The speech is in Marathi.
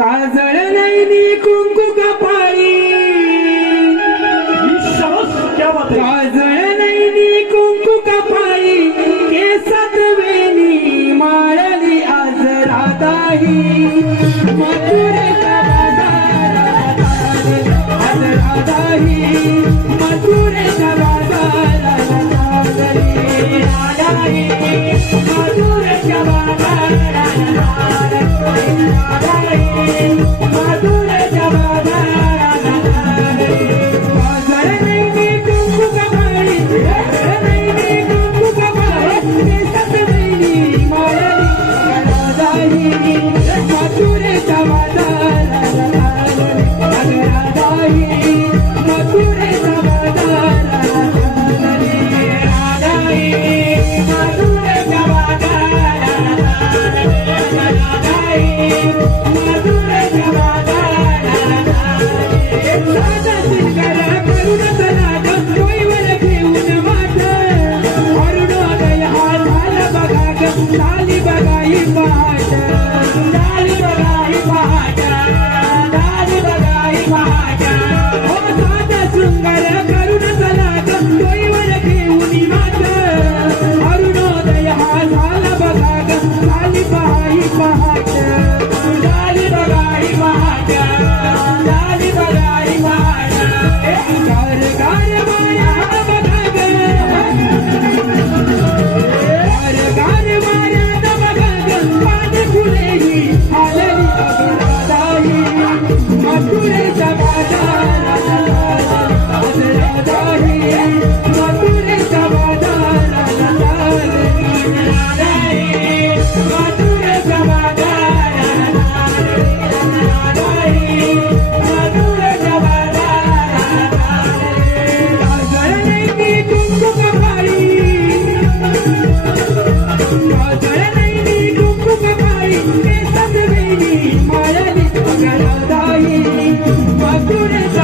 काजळ नाही कुंकू कपाळी. काजळ नाही कुंकू कपाळी. केसात वेणी माळली आज राधाही. मधुरे बाजारात आज राधाही. मधुर I do बघाई पहाट सुंदारी बघाई पहाट beautiful.